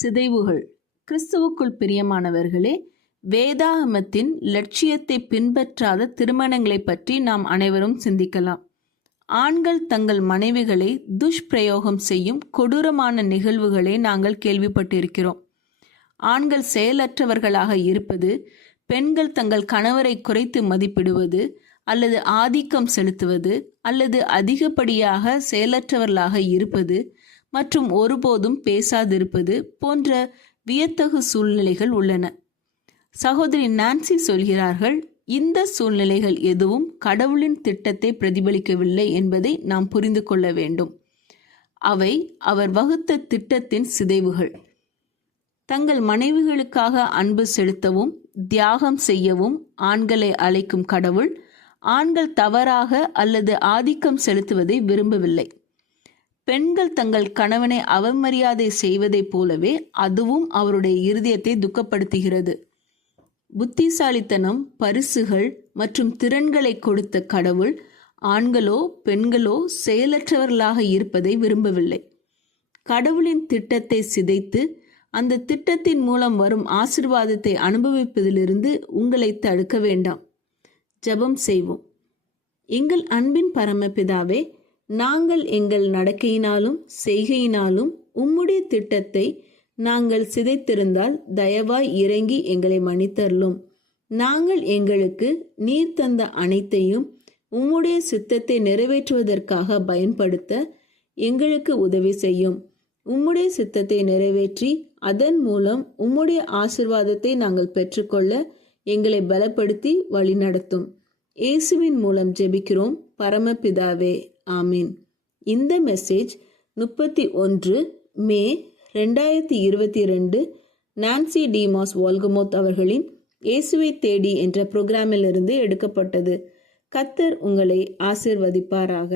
சிதைவுகள். கிறிஸ்துவுக்குள் பிரியமானவர்களே, வேதாகமத்தின் லட்சியத்தை பின்பற்றாத திருமணங்களை பற்றி நாம் அனைவரும் சிந்திக்கலாம். ஆண்கள் தங்கள் மனைவிகளை துஷ்பிரயோகம் செய்யும் கொடூரமான நிகழ்வுகளை நாங்கள் கேள்விப்பட்டிருக்கிறோம். ஆண்கள் செயலற்றவர்களாக இருப்பது, பெண்கள் தங்கள் கணவரை குறைத்து மதிப்பிடுவது அல்லது ஆதிக்கம் செலுத்துவது அல்லது அதிகப்படியாக செயலற்றவர்களாக இருப்பது மற்றும் ஒருபோதும் பேசாதிருப்பது போன்ற வியத்தகு சூழ்நிலைகள் உள்ளன. சகோதரி நான்சி சொல்கிறார்கள், இந்த சூழ்நிலைகள் எதுவும் கடவுளின் திட்டத்தை பிரதிபலிக்கவில்லை என்பதை நாம் புரிந்து கொள்ள வேண்டும். அவை அவர் வகுத்த திட்டத்தின் சிதைவுகள். தங்கள் மனைவிகளுக்காக அன்பு செலுத்தவும் தியாகம் செய்யவும் ஆண்களை அழைக்கும் கடவுள் ஆண்கள் தவறாக அல்லது ஆதிக்கம் செலுத்துவதை விரும்பவில்லை. பெண்கள் தங்கள் கணவனை அவமரியாதை செய்வதைப் போலவே அதுவும் அவருடைய இருதயத்தை துக்கப்படுத்துகிறது. புத்திசாலித்தனம், பரிசுகள் மற்றும் திறன்களை கொடுத்த கடவுள் ஆண்களோ பெண்களோ செயலற்றவர்களாக இருப்பதை விரும்பவில்லை. கடவுளின் திட்டத்தை சிதைத்து அந்த திட்டத்தின் மூலம் வரும் ஆசீர்வாதத்தை அனுபவிப்பதிலிருந்து உங்களை தடுக்க வேண்டாம். ஜெபம் செய்வோம். எங்கள் அன்பின் பரமபிதாவே, நாங்கள் எங்கள் நடக்கையினாலும் செய்கையினாலும் உம்முடைய திட்டத்தை நாங்கள் சிதைத்திருந்தால் தயவாய் இறங்கி எங்களை மன்னித்தருளும். நாங்கள் எங்களுக்கு நீர் தந்த அனைத்தையும் உம்முடைய சித்தத்தை நிறைவேற்றுவதற்காக பயன்படுத்த எங்களுக்கு உதவி செய்யும். உம்முடைய சித்தத்தை நிறைவேற்றி அதன் மூலம் உம்முடைய ஆசீர்வாதத்தை நாங்கள் பெற்றுக்கொள்ள எங்களை பலப்படுத்தி வழிநடத்தும். இயேசுவின் மூலம் ஜெபிக்கிறோம் பரமபிதாவே, ஆமீன். இந்த மெசேஜ் 31 மே 2022 நான்சி டிமாஸ் வால்கமோத் அவர்களின் இயேசுவை தேடி என்ற புரோகிராமிலிருந்து எடுக்கப்பட்டது. கர்த்தர் உங்களை ஆசீர்வதிப்பாராக.